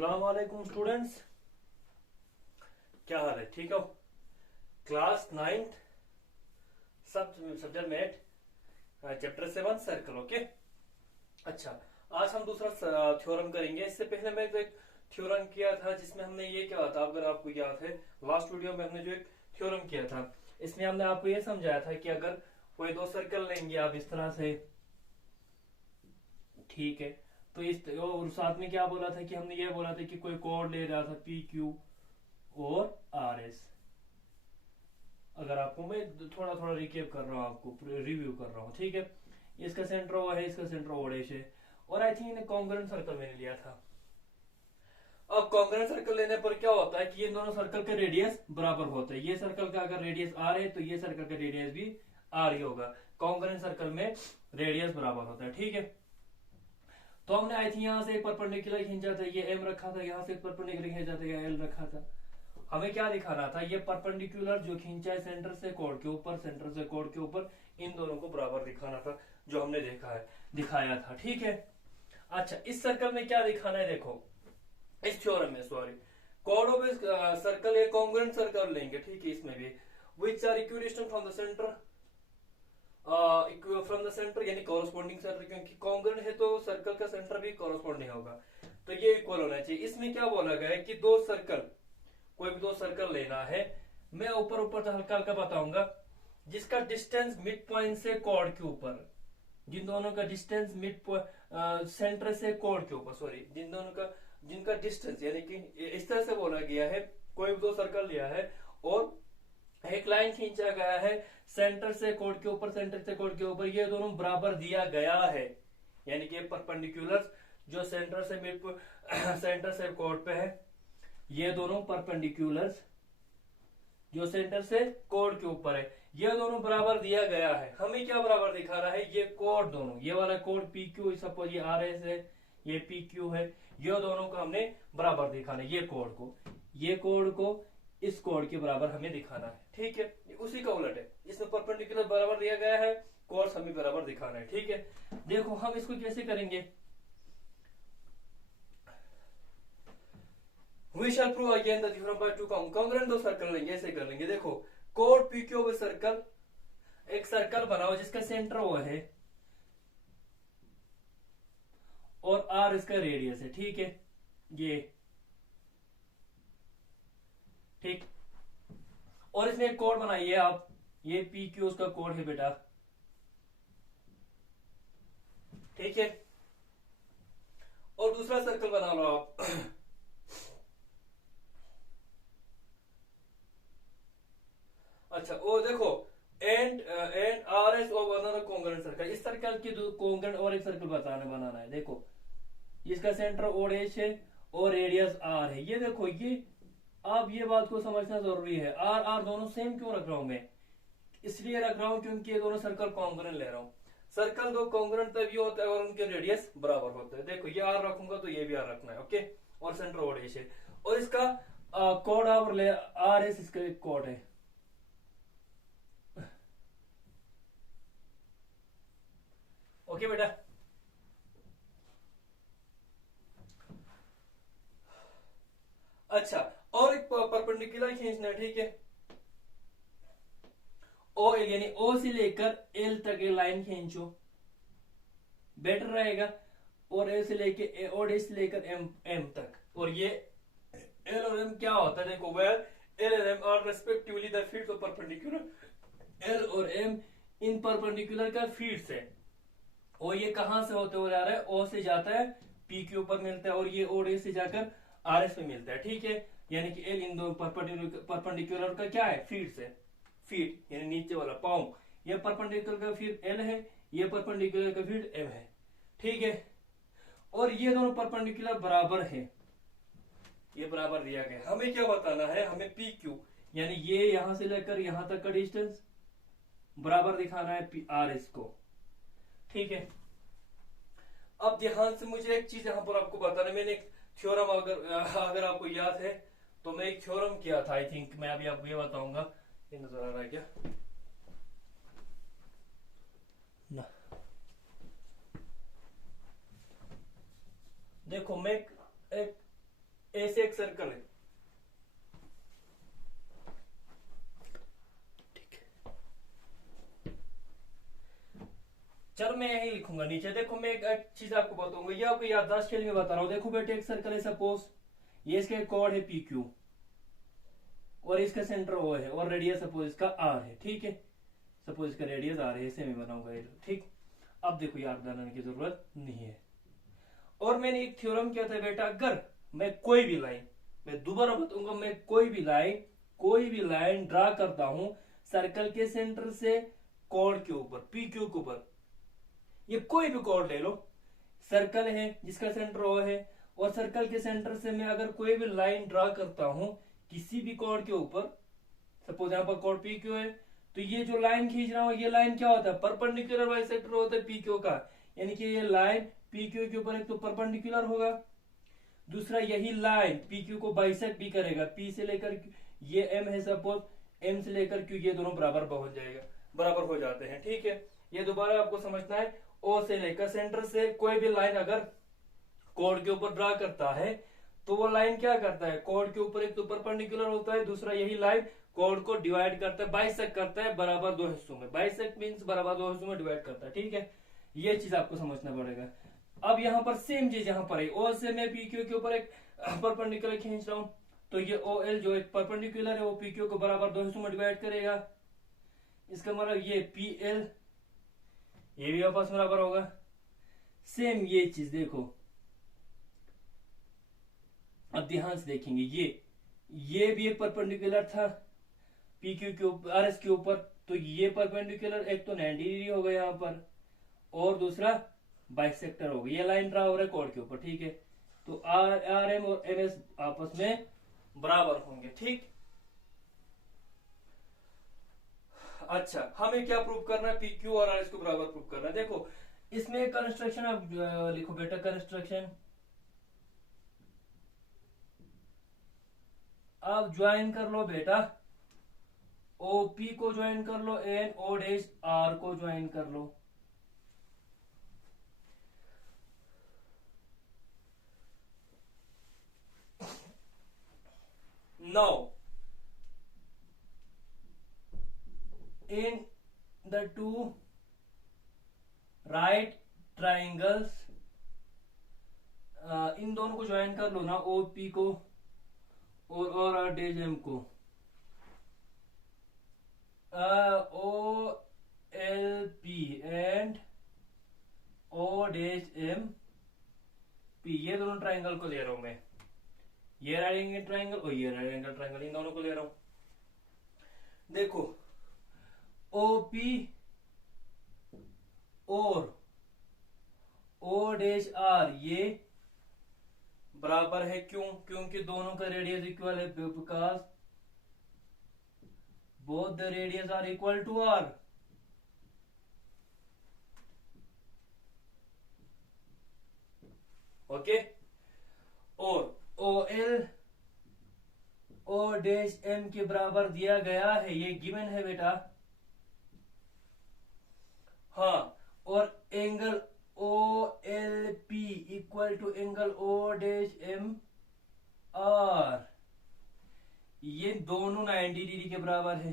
अस्सलाम वालेकुम स्टूडेंट्स, क्या हाल है? ठीक हो? Class 9th subject math chapter 7 circle. Okay. अच्छा, आज हम दूसरा थ्योरम करेंगे। इससे पहले मैं एक थ्योरम किया था जिसमें हमने ये क्या था, अगर आपको याद है लास्ट वीडियो में हमने जो एक थ्योरम किया था इसमें हमने आपको ये समझाया था कि अगर कोई दो सर्कल लेंगे आप इस तरह से, ठीक है, तो इस और साथ में क्या बोला था कि हमने ये बोला था कि कोई कोड ले रहा था पी क्यू और आर एस। अगर आपको मैं थोड़ा थोड़ा रिकेप कर रहा हूँ, आपको रिव्यू कर रहा हूँ, ठीक है। इसका सेंटर ओ है, इसका सेंटर ओ डैश है, और आई थिंक कॉन्ग्रुएंट सर्कल मैंने लिया था। अब कॉन्ग्रुएंट सर्कल लेने पर क्या होता है कि ये दोनों सर्कल के रेडियस बराबर होते हैं। ये सर्कल का अगर रेडियस आर है तो ये सर्कल का रेडियस भी आर ही होगा। कॉन्ग्रुएंट सर्कल में रेडियस बराबर होता है, ठीक है। तो हमने आई थिंक यहाँ से परपेंडिकुलर खींचा था, ये एम रखा था, यहाँ से परपेंडिकुलर खींचा था, ये एल रखा था। हमें क्या दिखाना था, ये परपेंडिकुलर जो खींचा है सेंटर से कोड के ऊपर, सेंटर से कोड के ऊपर, इन दोनों को बराबर दिखाना था, जो हमने दिखाया था, ठीक है। अच्छा, इस सर्कल में क्या दिखाना है, देखो इस थ्योरम में, सॉरी, कोड ऑफ सर्कल एक कॉन्ग्रुएंट सर्कल लेंगे, ठीक है। इसमें भी which are equidistant from the centre, from the centre यानी कॉरस्पॉन्डिंग सेंटर, क्योंकि कॉन्ग्रुएंट है तो सर्कल का सेंटर भी कॉरस्पॉन्डिंग होगा, तो ये इक्वल होना चाहिए। इसमें क्या बोला गया है कि दो सर्कल, कोई भी दो सर्कल लेना है, मैं ऊपर ऊपर तो हल्का हल्का बताऊंगा, जिसका डिस्टेंस मिड पॉइंट से कोड के ऊपर, जिन दोनों का डिस्टेंस मिड सेंटर से कोड के ऊपर, सॉरी, जिन दोनों का जिनका डिस्टेंस, यानी कि इस तरह से बोला गया है, कोई भी दो सर्कल लिया है और एक लाइन खींचा गया है सेंटर से कोड के ऊपर, सेंटर से कोड के ऊपर, ये दोनों बराबर दिया गया है, यानी कि परपेंडिकुलर जो सेंटर से मिड सेंटर से कोड पे है, ये दोनों परपेंडिकुलर्स जो सेंटर से कोड के ऊपर है, ये दोनों बराबर दिया गया है। हमें क्या बराबर दिखाना है, ये कोड दोनों, ये वाला कोड पी क्यू, सपोज ये आर एस है, ये पी क्यू है, ये दोनों को हमने बराबर दिखाना है। ये कोड को इस कोड के बराबर हमें दिखाना है, ठीक है। उसी का उलट है, इसमें परपेंडिकुलर बराबर दिया गया है, कोड हमें बराबर दिखाना है, ठीक है। देखो हम इसको कैसे करेंगे, We shall prove again the theorem by two congruent दो सर्कल लेंगे, ऐसे कर लेंगे। देखो, code P Q of circle, एक सर्कल बनाओ जिसका सेंटर वो है और आर इसका रेडियस है, ठीक है, ये ठीक। और इसमें एक कोड बनाइए आप, ये पी क्यू उसका कोड है बेटा, ठीक है। और दूसरा सर्कल बना लो आप अच्छा, और देखो and R S of another congruent circle, इस सर्कल की कॉन्ग्रुएंट और एक सर्कल बनाना है। देखो इसका सेंटर ओ डैश है और रेडियस आर है, ये देखो, ये आप ये बात को समझना जरूरी है। आर आर दोनों सेम क्यों रख रहा हूं मैं, इसलिए रख रहा हूं क्योंकि ये दोनों सर्कल कॉन्ग्रुएंट ले रहा हूं। सर्कल दो कॉन्ग्रुएंट तभी होता है और उनके रेडियस बराबर होते हैं। देखो ये आर रखूंगा तो ये भी आर रखना है, ओके, और सेंटर ओ डैश है, और इसका कोड आर एस, इसका एक कोड है, ओके बेटा। अच्छा, और एक परपेंडिकुलर खींचना है, ठीक है। ओ यानी ओ से लेकर एल तक एक लाइन खींचो, बेटर रहेगा। और ए से लेकर ओ डैश से लेकर एम एम तक, और ये एल और एम क्या होता है, देखो, where L and M are respectively the fields of perpendicular, L और एम इन परपेंडिकुलर का फील्ड्स है, और ये कहां से होते हुए आ रहा है, ओ से जाता है पी क्यू पर मिलता है, और ये ओ डैश से जाकर आर एस पे मिलता है, ठीक है। यानी कि एल इन दो परपेंडिकुलर का क्या है, फीट है, फीट यानी नीचे वाला पाउंड, ये परपेंडिकुलर का फीट एल है, ये परपेंडिकुलर का फीट एम है, ठीक है। और ये दोनों परपेंडिकुलर बराबर है, ये बराबर दिया गया। हमें क्या बताना है, हमें पी क्यू यानी ये यहां से लेकर यहां तक का डिस्टेंस बराबर दिखाना है पी आर एस को, ठीक है। अब ध्यान से मुझे एक चीज यहां पर आपको बताना, मैंने एक थ्योरम, अगर आपको याद है तो मैं एक थ्योरम किया था, आई थिंक, मैं अभी आपको ये बताऊंगा, ये नजर आ रहा है क्या ना, देखो मैं एक ऐसे एक सर्कल है, चल मैं यही लिखूंगा नीचे। देखो मैं एक चीज आपको बताऊंगा, ये आपको याददाश्त के लिए बता रहा हूँ। देखो बेटे एक सर्कल है, सपोज ये इसका कोड है पी क्यू और इसका सेंटर ओ है और रेडियस सपोज इसका आर है, ठीक है। सपोज इसका रेडियस आर है, ऐसे मैं बनाऊंगा ये, ठीक। अब देखो याद बनाने की जरूरत नहीं है। और मैंने एक थ्योरम किया था बेटा, अगर मैं कोई भी लाइन, मैं दोबारा बताऊंगा, मैं कोई भी लाइन ड्रा करता हूं सर्कल के सेंटर से कोड के ऊपर, पी क्यू के ऊपर, ये कोई भी कोड ले लो, सर्कल है जिसका सेंटर ओ है, और सर्कल के सेंटर से मैं अगर कोई भी लाइन ड्रा करता हूं किसी भी कोड के ऊपर, सपोज यहाँ पर कोड पी क्यू है, तो ये जो लाइन खींच रहा हूं ये लाइन क्या होता है, परपेंडिकुलर बाइसेक्टर होता है पी क्यू का, यानी कि ये लाइन पी क्यू के ऊपर एक तो परपेंडिकुलर होगा, दूसरा यही लाइन पी क्यू को बाइसेक्ट भी करेगा, पी से लेकर ये एम है सपोज, एम से लेकर क्यू, ये दोनों बराबर पहुंच जाएगा, बराबर हो जाते हैं, ठीक है। ये दोबारा आपको समझना है, ओ से लेकर सेंटर से कोई भी लाइन अगर कोड के ऊपर ड्रा करता है तो वो लाइन क्या करता है, कोड के ऊपर एक तो परपेंडिकुलर होता है, दूसरा यही लाइन कोड को डिवाइड करता है, बाइसेक्ट करता है बराबर दो हिस्सों में, बाइसेक्ट मींस बराबर दो हिस्सों में डिवाइड करता है, ठीक है। ये चीज आपको समझना पड़ेगा। अब यहाँ पर सेम चीज यहाँ पर है, ओ से मैं पी क्यू के ऊपर एक परपेंडिकुलर खींच रहा हूं, तो ये ओ एल जो एक परपेंडिकुलर है वो पी क्यू को बराबर दो हिस्सों में डिवाइड करेगा, इसका मतलब ये पी एल ये भी आपस में बराबर होगा। सेम ये चीज देखो, अब ध्यान से देखेंगे, ये भी एक परपेंडिकुलर था पी क्यू के ऊपर, आर एस के ऊपर, तो ये परपेंडिकुलर एक तो 90 डिग्री हो गया यहाँ पर, और दूसरा बाइसेक्टर हो गया, ये लाइन ड्रा हो रहा है कोड के ऊपर, ठीक है। तो आर एम और एम एस आपस में बराबर होंगे, ठीक। अच्छा हमें क्या प्रूव करना है, पी क्यू और आर एस को बराबर प्रूव करना है। देखो इसमें कंस्ट्रक्शन आप लिखो बेटा, कंस्ट्रक्शन आप ज्वाइन कर लो बेटा, ओपी को ज्वाइन कर लो एन ओ डैश आर को ज्वाइन कर लो, now in the two right triangles, इन दोनों को ज्वाइन कर लो ना, ओ पी को और आर डैश एम को, O L P and O dash M P, ये दोनोthe ट्राइंगल को ले रहा हूं मैं, ये राइट एंगल ट्राइंगल और ये राइट एंगल ट्राइंगल, इन दोनों को ले रहा हूं। देखो ओपी और ओ डैश आर ये बराबर है, क्यों, क्योंकि दोनों का रेडियस इक्वल है, because both the radius are equal to R, okay. और O L O dash M के बराबर दिया गया है, ये गिवन है बेटा, हाँ। और angle O L P equal to angle O dash M R, ये दोनों 90 डिग्री के बराबर है,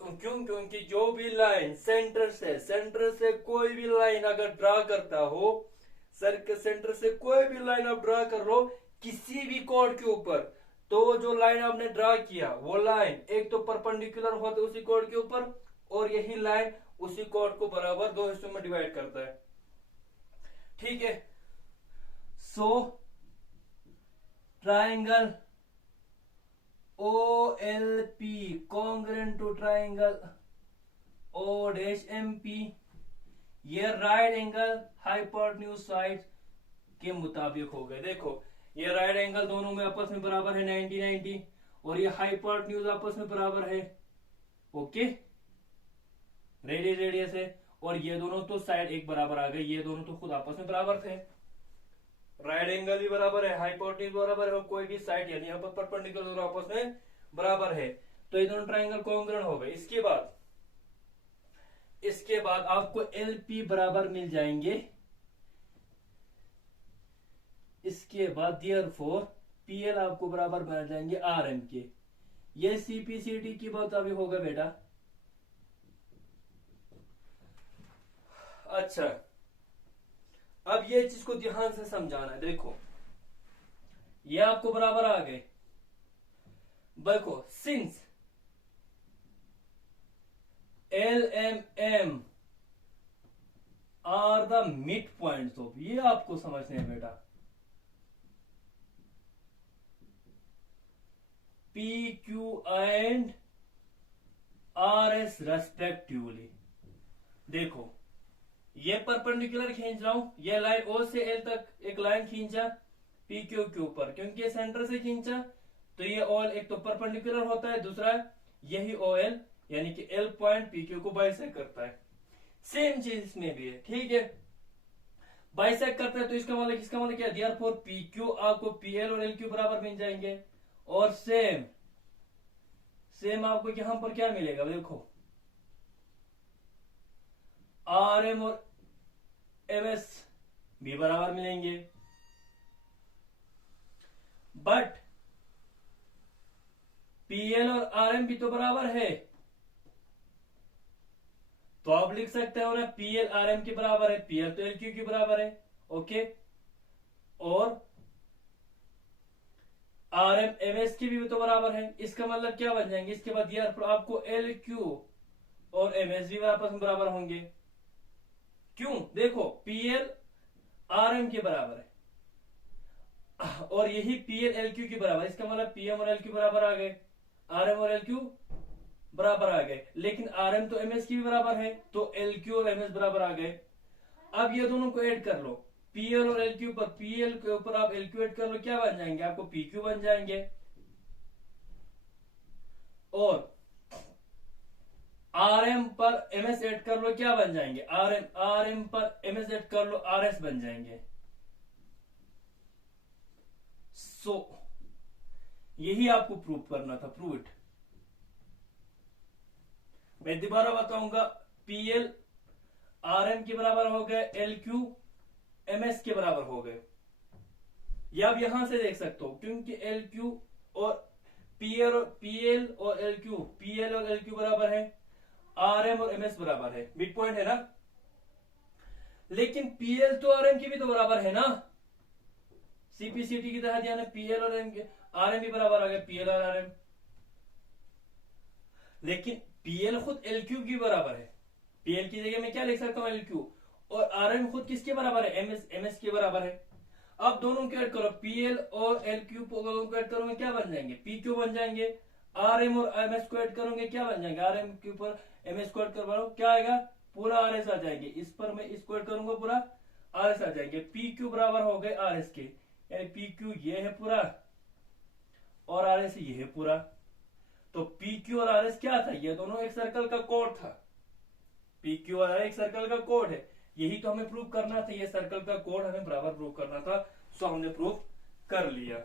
क्यों, क्योंकि जो भी लाइन सेंटर से कोई भी लाइन अगर ड्रा करता हो, सेंटर से कोई भी लाइन आप ड्रा कर लो किसी भी कोड के ऊपर, तो जो लाइन आपने ड्रा किया वो लाइन एक तो परपेंडिकुलर होता है उसी कोड के ऊपर, और यही लाइन उसी कोड को बराबर दो हिस्सों में डिवाइड करता है, ठीक है। So triangle O L P congruent to triangle O dash M P, ये राइट एंगल हाइपोटेन्यूज साइड के मुताबिक हो गए। देखो ये राइट एंगल दोनों में आपस में बराबर है 90-90, और ये हाइपोटेन्यूज आपस में बराबर है, ओके, रेडियस है, और ये दोनों तो साइड एक बराबर आ गए, ये दोनों तो खुद आपस में बराबर थे, राइट एंगल भी बराबर है, हाइपोटेन्यूज बराबर है, और कोई भी साइड यानी यहाँ पर परपेंडिकुलर दोनों आपस में बराबर है, तो ये दोनों ट्राइंगल कॉन्ग्रुएंट हो गए। इसके बाद आपको एल पी बराबर मिल जाएंगे इसके बाद देयरफॉर पीएल आपको बराबर बन जाएंगे आरएम के। ये सीपीसीटी की बात अभी होगा बेटा। अच्छा, अब ये चीज को ध्यान से समझाना है। देखो ये आपको बराबर आ गए। देखो since L M M are the mid points of, ये आपको समझने है बेटा, P Q and R S respectively. देखो ये परपेंडिकुलर खींच रहा हूं, ये लाइन ओ से एल तक एक लाइन खींचा पी क्यू के ऊपर, क्योंकि ये सेंटर से खींचा तो ये ऑल एक तो परपेंडिकुलर होता है, दूसरा यही ओ एल यानी कि एल पॉइंट पी क्यू को बाइसेक्ट करता है। सेम चीज इसमें भी है, ठीक है। बाइसेक्ट करता है तो इसका मतलब क्या, देयरफॉर पी क्यू आपको पी एल और एल क्यू बराबर मिल जाएंगे। और सेम आपको यहां पर क्या मिलेगा, देखो आर एम और एम एस भी बराबर मिलेंगे। बट पीएल और आरएम भी तो बराबर है, तो आप लिख सकते हो ना पीएल आरएम के बराबर है, पीएल तो एल क्यू के बराबर है। ओके, और आरएम एमएस की भी तो बराबर है। इसका मतलब क्या बन जाएंगे, इसके बाद यार आपको एल क्यू और एमएस भी आपस में बराबर होंगे। क्यों, देखो पीएल आरएम के बराबर है और यही पीएल एल क्यू के बराबर, इसका मतलब पीएम और एल क्यू बराबर आ गए, आरएम और एल क्यू बराबर आ गए। लेकिन आरएम तो एमएस की भी बराबर है, तो एल क्यू और एमएस बराबर आ गए। अब ये दोनों को ऐड कर लो, पीएल और एल क्यू पर, पीएल के ऊपर आप एल क्यू ऐड कर लो, क्या बन जाएंगे, आपको पीक्यू बन जाएंगे। और आरएम पर एमएस ऐड कर लो, क्या बन जाएंगे, आरएम पर एमएस ऐड कर लो, आरएस बन जाएंगे। सो यही आपको प्रूव करना था, प्रूव इट। मैं दोबारा बताऊंगा, पीएल आरएम के बराबर हो गए, एल क्यू एमएस के बराबर हो गए। या आप यहां से देख सकते हो, क्योंकि एल क्यू और पीएल और एल क्यू बराबर है, आरएम और एमएस बराबर है, मिड पॉइंट है ना। लेकिन पीएल तो आरएम की भी तो बराबर है ना, सीपीसीटी की तरह दिया ना, पीएल और आरएम भी बराबर आ गए, पीएल और आरएम। लेकिन पीएल खुद एलक्यू की बराबर है, पीएल की जगह मैं क्या लिख सकता हूं, एलक्यू, और आरएम खुद किसके बराबर है, एमएस के बराबर है। अब दोनों को ऐड करो, पीएल और एलक्यू दोनों को ऐड करोगे क्या बन जाएंगे, पीक्यू बन जाएंगे। आरएम और एमएस को ऐड करोगे क्या बन जाएंगे, आरएम के ऊपर एमएस को ऐड करो क्या आएगा, पूरा आरएस आ जाएंगे। इस पर मैं इसको ऐड करूंगा, पूरा आरएस आ जाएंगे। पीक्यू बराबर हो गए आरएस के, यानी पीक्यू ये है पूरा और आरएस ये है पूरा। तो पीक्यू और आरएस क्या था, ये दोनों एक सर्कल का कोड था, पीक्यू और आरएस एक सर्कल का कोड है। यही तो हमें प्रूव करना था, ये सर्कल का कोड हमें बराबर प्रूव करना था, सो हमने प्रूव कर लिया।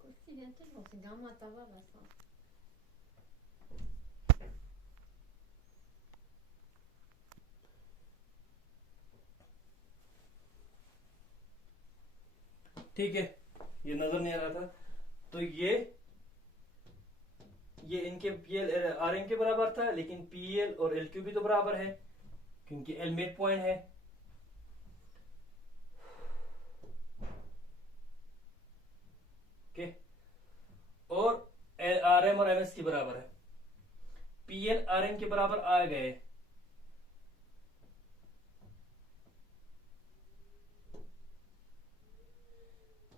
Così bientôt, je pense que c'est un tabac là, ça. ठीक है, ये नजर नहीं आ रहा था। तो ये इनके पीएल आरएम के बराबर था, लेकिन पीएल और एलक्यू भी तो बराबर है, क्योंकि एल मिड पॉइंट है। ओके, और आरएम और एमएस के बराबर है, पीएल आरएम के बराबर आ गए।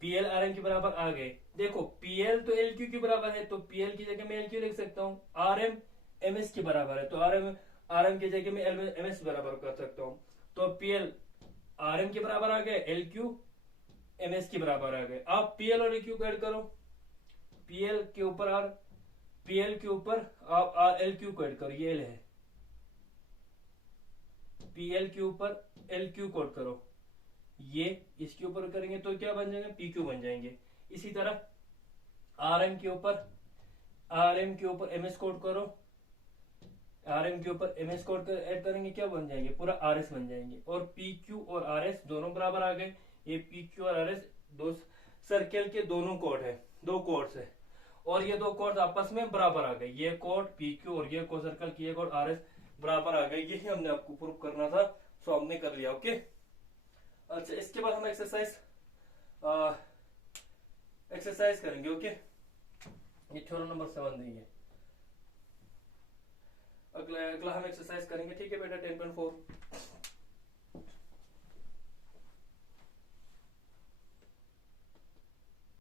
पीएल आरएम के बराबर आ गए। देखो पीएल तो एलक्यू के बराबर है, तो पीएल की जगह मैं एलक्यू लिख सकता हूँ। आरएम एमएस के बराबर है, तो आरएम की जगह मैं एमएस बराबर कर सकता हूँ। तो पीएल आरएम के बराबर आ गए, एलक्यू एमएस के बराबर आ गए। आप पीएल और एलक्यू को ऐड करो, पीएल के ऊपर आर, पीएल के ऊपर आप आर एलक्यू को ऐड करो, ये एल है, पीएल के ऊपर एलक्यू को ऐड करो, ये इसके ऊपर करेंगे तो क्या बन जाएंगे, पीक्यू बन जाएंगे। इसी तरह RM के ऊपर MS कोड करो, RM के ऊपर MS कोड ऐड करेंगे, क्या बन जाएंगे, पूरा RS बन जाएंगे। और PQ और RS दोनों बराबर आ गए। ये PQ और RS दो सर्कल के दोनों कोड है, दो कोड्स है, और ये दो कोड आपस में बराबर आ गए। ये कोड PQ और ये कोड सर्कल की ये कोड RS बराबर आ गए। यही हमने आपको प्रूव करना था, सो हमने कर लिया। ओके, अच्छा इसके बाद हम एक्सरसाइज करेंगे। ओके, ये थ्योरम नंबर 7 नहीं है। अगला हम एक्सरसाइज करेंगे, ठीक है बेटा। 10.4